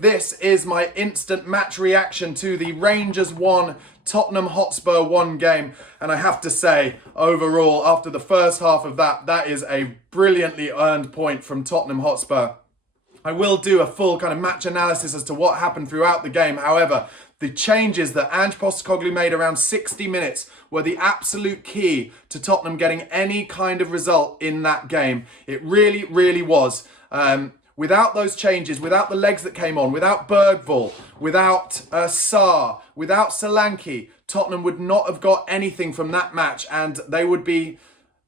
This is my instant match reaction to the Rangers 1, Tottenham Hotspur 1 game. And I have to say, overall, after the first half of that is a brilliantly earned point from Tottenham Hotspur. I will do a full kind of match analysis as to what happened throughout the game. However, the changes that Ange Postecoglou made around 60 minutes were the absolute key to Tottenham getting any kind of result in that game. It really, really was. Without those changes, without the legs that came on, without Bergvall, without Sarr, without Solanke, Tottenham would not have got anything from that match, and they would be,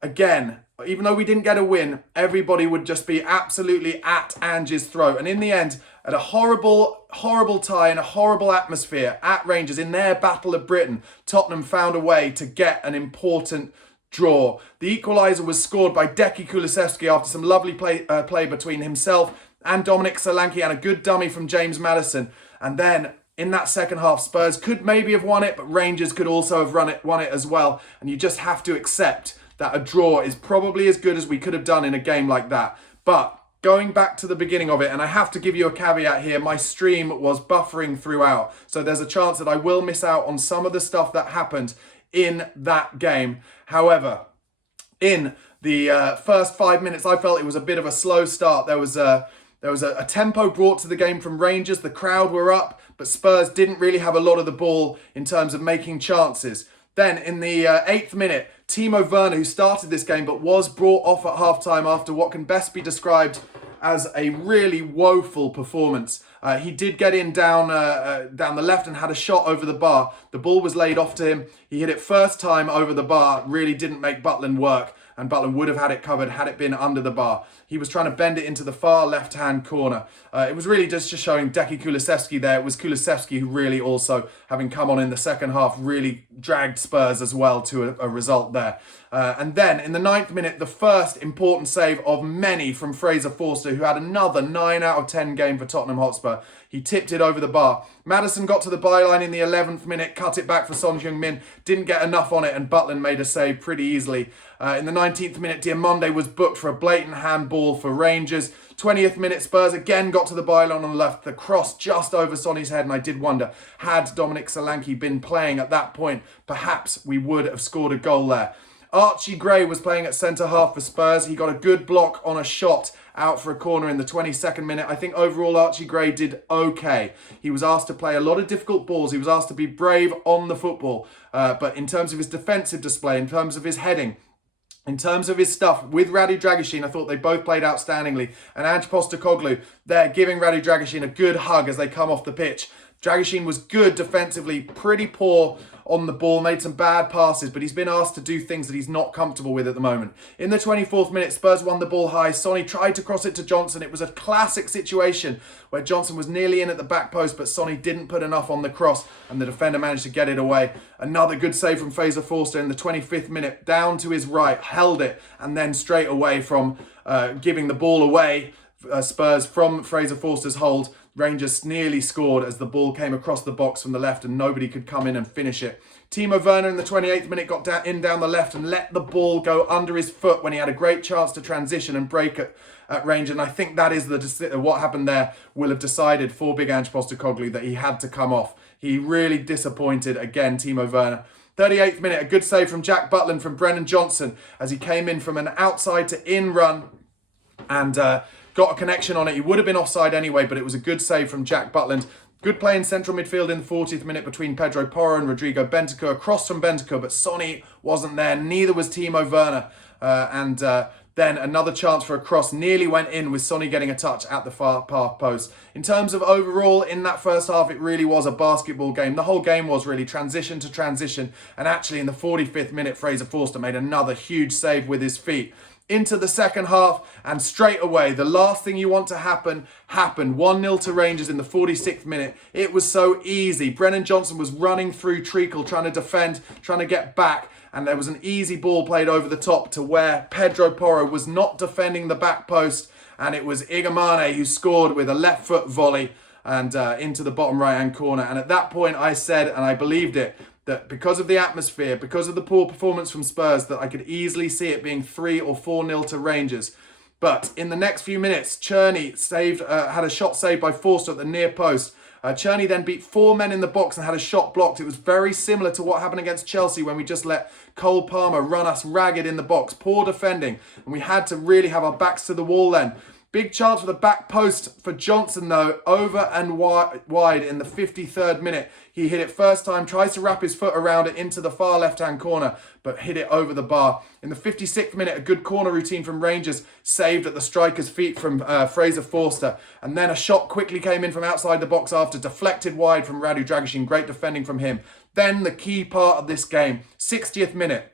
again, even though we didn't get a win, everybody would just be absolutely at Ange's throat. And in the end, at a horrible, horrible tie and a horrible atmosphere at Rangers in their Battle of Britain, Tottenham found a way to get an important draw. The equaliser was scored by Deki Kulusevski after some lovely play between himself and Dominic Solanke and a good dummy from James Maddison. And then in that second half, Spurs could maybe have won it, but Rangers could also have won it as well. And you just have to accept that a draw is probably as good as we could have done in a game like that. But going back to the beginning of it, and I have to give you a caveat here, my stream was buffering throughout. So there's a chance that I will miss out on some of the stuff that happened in that game. However, in the first 5 minutes, I felt it was a bit of a slow start. There was a tempo brought to the game from Rangers. The crowd were up, but Spurs didn't really have a lot of the ball in terms of making chances. Then in the 8th minute, Timo Werner, who started this game but was brought off at half-time after what can best be described as a really woeful performance. He did get in down the left and had a shot over the bar. The ball was laid off to him. He hit it first time over the bar, really didn't make Butland work, and Butland would have had it covered had it been under the bar. He was trying to bend it into the far left-hand corner. It was really just showing Deki Kulusevski there. It was Kulusevski who really also, having come on in the second half, really dragged Spurs as well to a result there. And then in the 9th minute, the first important save of many from Fraser Forster, who had another 9 out of 10 game for Tottenham Hotspur. He tipped it over the bar. Maddison got to the byline in the 11th minute, cut it back for Son Heung-min, didn't get enough on it, and Butland made a save pretty easily. In the 19th minute, Diamonde was booked for a blatant handball for Rangers. 20th minute, Spurs again got to the byline on the left. The cross just over Sonny's head, and I did wonder, had Dominic Solanke been playing at that point, perhaps we would have scored a goal there. Archie Gray was playing at centre-half for Spurs. He got a good block on a shot out for a corner in the 22nd minute. I think overall Archie Gray did okay. He was asked to play a lot of difficult balls. He was asked to be brave on the football. But in terms of his defensive display, in terms of his heading, in terms of his stuff with Radu Dragusin, I thought they both played outstandingly. And Ange Postecoglou, they're giving Radu Dragusin a good hug as they come off the pitch. Dragusin was good defensively, pretty poor on the ball, made some bad passes, but he's been asked to do things that he's not comfortable with at the moment. In the 24th minute, Spurs won the ball high. Sonny tried to cross it to Johnson. It was a classic situation where Johnson was nearly in at the back post, but Sonny didn't put enough on the cross, and the defender managed to get it away. Another good save from Fraser Forster in the 25th minute, down to his right, held it, and then straight away from giving the ball away, Spurs from Fraser Forster's hold, Rangers nearly scored as the ball came across the box from the left and nobody could come in and finish it. Timo Werner in the 28th minute got down the left and let the ball go under his foot when he had a great chance to transition and break at Rangers. And I think that is what happened there will have decided for Big Ange Postecoglou that he had to come off. He really disappointed again, Timo Werner. 38th minute, a good save from Jack Butland from Brennan Johnson as he came in from an outside to in run and got a connection on it. He would have been offside anyway, but it was a good save from Jack Butland. Good play in central midfield in the 40th minute between Pedro Porro and Rodrigo Bentancur. Across from Bentancur, but Sonny wasn't there. Neither was Timo Werner. Then another chance for a cross nearly went in with Sonny getting a touch at the far post. In terms of overall, in that first half, it really was a basketball game. The whole game was really transition to transition. And actually in the 45th minute, Fraser Forster made another huge save with his feet. Into the second half, and straight away, the last thing you want to happen happened. 1-0 to Rangers in the 46th minute. It was so easy. Brennan Johnson was running through Treacle, trying to defend, trying to get back, and there was an easy ball played over the top to where Pedro Porro was not defending the back post, and it was Igamane who scored with a left foot volley and into the bottom right-hand corner. And at that point, I said, and I believed it, that because of the atmosphere, because of the poor performance from Spurs, that I could easily see it being 3 or 4-0 to Rangers. But in the next few minutes, Cherney had a shot saved by Forster at the near post. Cherney then beat 4 men in the box and had a shot blocked. It was very similar to what happened against Chelsea when we just let Cole Palmer run us ragged in the box. Poor defending. And we had to really have our backs to the wall then. Big chance for the back post for Johnson, though, over and wide in the 53rd minute. He hit it first time, tries to wrap his foot around it into the far left-hand corner, but hit it over the bar. In the 56th minute, a good corner routine from Rangers, saved at the striker's feet from Fraser Forster. And then a shot quickly came in from outside the box after, deflected wide from Radu Dragusin. Great defending from him. Then the key part of this game, 60th minute.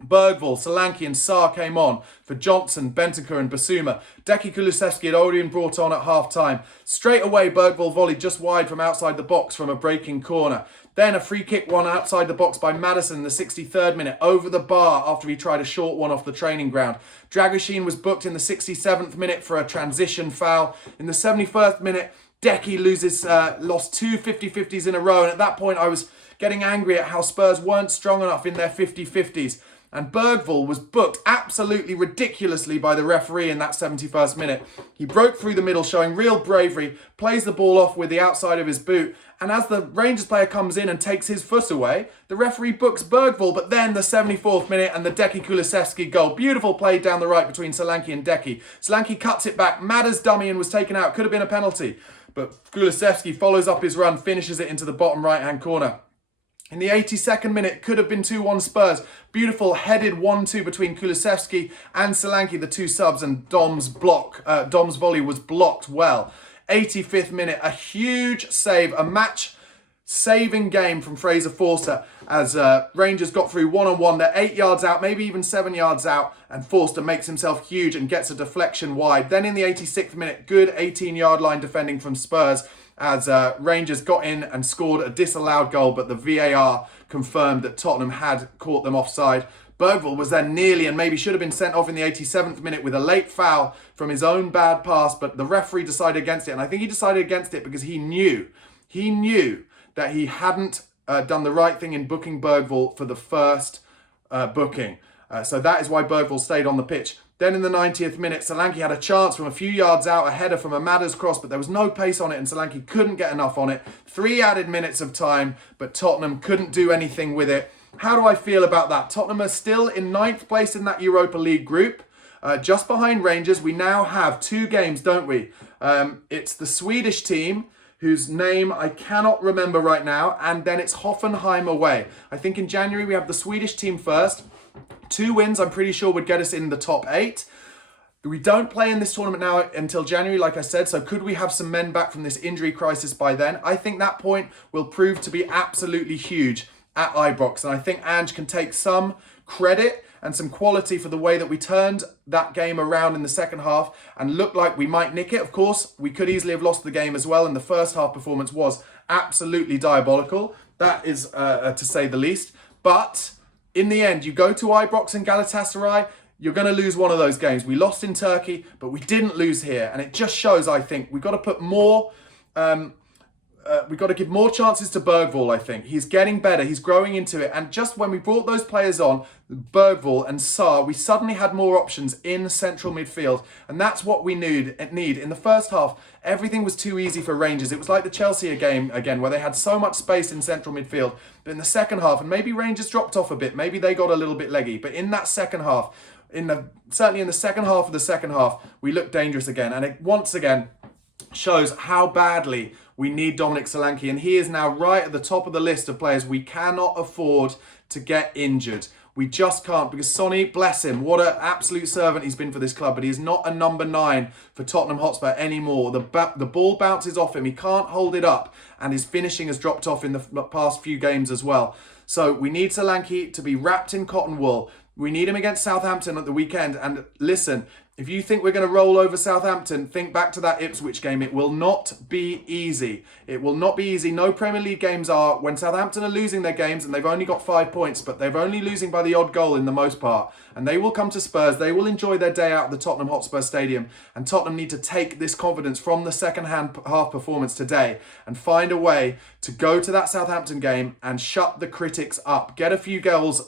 Bergvall, Solanke and Sarr came on for Johnson, Bentancur and Basuma. Deki Kulusevski had already been brought on at half-time. Straight away, Bergvall volleyed just wide from outside the box from a breaking corner. Then a free kick one outside the box by Maddison in the 63rd minute, over the bar after he tried a short one off the training ground. Dragusin was booked in the 67th minute for a transition foul. In the 71st minute, Deki lost two 50-50s in a row, and at that point I was getting angry at how Spurs weren't strong enough in their 50-50s. And Bergvall was booked absolutely ridiculously by the referee in that 71st minute. He broke through the middle, showing real bravery, plays the ball off with the outside of his boot, and as the Rangers player comes in and takes his foot away, the referee books Bergvall. But then the 74th minute and the Deki Kulusevski goal. Beautiful play down the right between Solanke and Deki. Solanke cuts it back, Madder's dummy and was taken out. Could have been a penalty. But Kulusevski follows up his run, finishes it into the bottom right-hand corner. In the 82nd minute, could have been 2-1 Spurs. Beautiful headed 1-2 between Kulusevski and Solanke, the two subs, and Dom's volley was blocked well. 85th minute, a huge save, a match-saving game from Fraser Forster as Rangers got through one-on-one. They're 8 yards out, maybe even 7 yards out, and Forster makes himself huge and gets a deflection wide. Then in the 86th minute, good 18-yard line defending from Spurs, as Rangers got in and scored a disallowed goal, but the VAR confirmed that Tottenham had caught them offside. Bergvall was then nearly and maybe should have been sent off in the 87th minute with a late foul from his own bad pass, but the referee decided against it. And I think he decided against it because he knew that he hadn't done the right thing in booking Bergvall for the first booking. So that is why Bergvall stayed on the pitch. Then in the 90th minute, Solanke had a chance from a few yards out, a header from a Madders cross, but there was no pace on it and Solanke couldn't get enough on it. 3 added minutes of time, but Tottenham couldn't do anything with it. How do I feel about that? Tottenham are still in 9th place in that Europa League group, just behind Rangers. We now have 2 games, don't we? It's the Swedish team, whose name I cannot remember right now, and then it's Hoffenheim away. I think in January we have the Swedish team first. 2 wins, I'm pretty sure, would get us in the top 8. We don't play in this tournament now until January, like I said, so could we have some men back from this injury crisis by then? I think that point will prove to be absolutely huge at Ibrox, and I think Ange can take some credit and some quality for the way that we turned that game around in the second half and looked like we might nick it. Of course, we could easily have lost the game as well, and the first half performance was absolutely diabolical. That is to say the least. But in the end, you go to Ibrox and Galatasaray, you're going to lose one of those games. We lost in Turkey, but we didn't lose here. And it just shows, I think, we've got to put more, we've got to give more chances to Bergvall, I think. He's getting better. He's growing into it. And just when we brought those players on, Bergvall and Sarr, we suddenly had more options in central midfield. And that's what we need. In the first half, everything was too easy for Rangers. It was like the Chelsea game again, where they had so much space in central midfield. But in the second half, and maybe Rangers dropped off a bit, maybe they got a little bit leggy. But in that second half, certainly in the second half of the second half, we looked dangerous again. And it once again shows how badly we need Dominic Solanke, and he is now right at the top of the list of players we cannot afford to get injured. We just can't, because Sonny, bless him, what an absolute servant he's been for this club, but he is not a number 9 for Tottenham Hotspur anymore. The ball bounces off him, he can't hold it up, and his finishing has dropped off in the past few games as well. So we need Solanke to be wrapped in cotton wool. We need him against Southampton at the weekend, and listen, if you think we're going to roll over Southampton, think back to that Ipswich game. It will not be easy. It will not be easy. No Premier League games are. When Southampton are losing their games, and they've only got 5 points, but they're only losing by the odd goal in the most part. And they will come to Spurs. They will enjoy their day out at the Tottenham Hotspur Stadium. And Tottenham need to take this confidence from the second half performance today and find a way to go to that Southampton game and shut the critics up. Get a few goals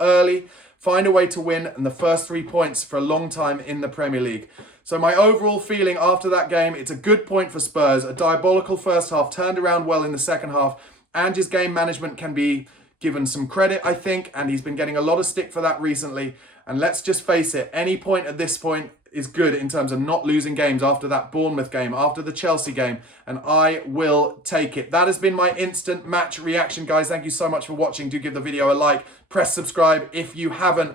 early. find a way to win, and the first 3 points for a long time in the Premier League. So my overall feeling after that game, it's a good point for Spurs. A diabolical first half, turned around well in the second half, and his game management can be given some credit, I think, and he's been getting a lot of stick for that recently. And let's just face it, any point at this point is good in terms of not losing games after that Bournemouth game, after the Chelsea game, and I will take it. That has been my instant match reaction, guys. Thank you so much for watching. Do give the video a like, press subscribe if you haven't